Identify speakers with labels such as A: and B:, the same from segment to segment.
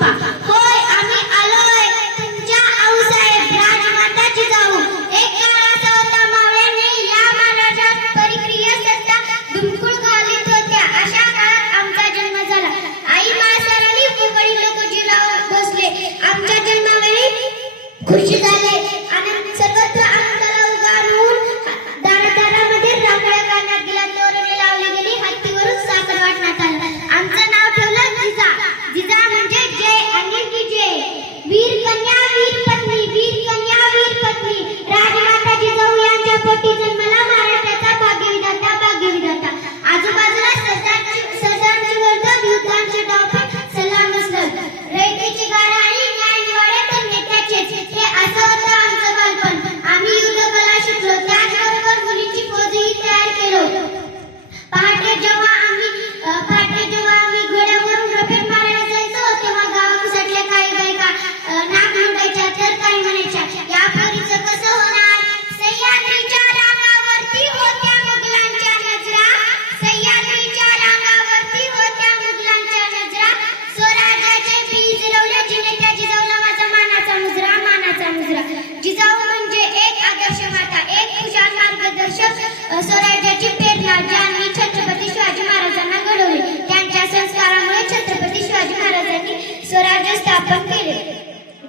A: 哈哈哈 कार्यक्रम केले.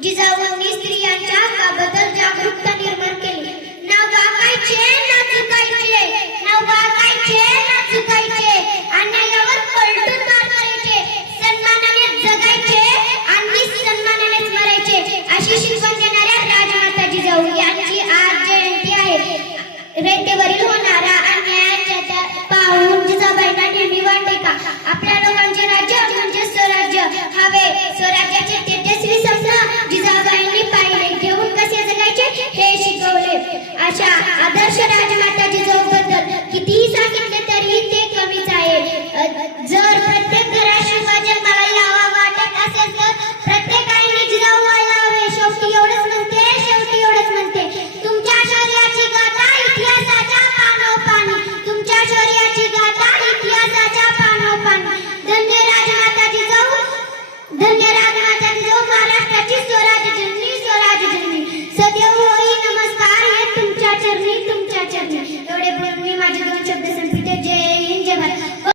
A: जिजाऊंनी स्त्रियांच्या हक्काबद्दल जागरूकता निर्माण केली. ना वाकायचे ना चुकायचे ना वाकायचे ना चुकायचे अन्यायावर पलटून मार करायचे. सन्मानाने जगायचे आणि सन्मानानेच मरायचे अशी शिकवण देणाऱ्या राजमाता जिजाऊ यांची आज जयंती आहे. रयतेवरील होणारा अन्यायाच्या पाहून जिजाबाईंना नेहमी वाटते का? Cadê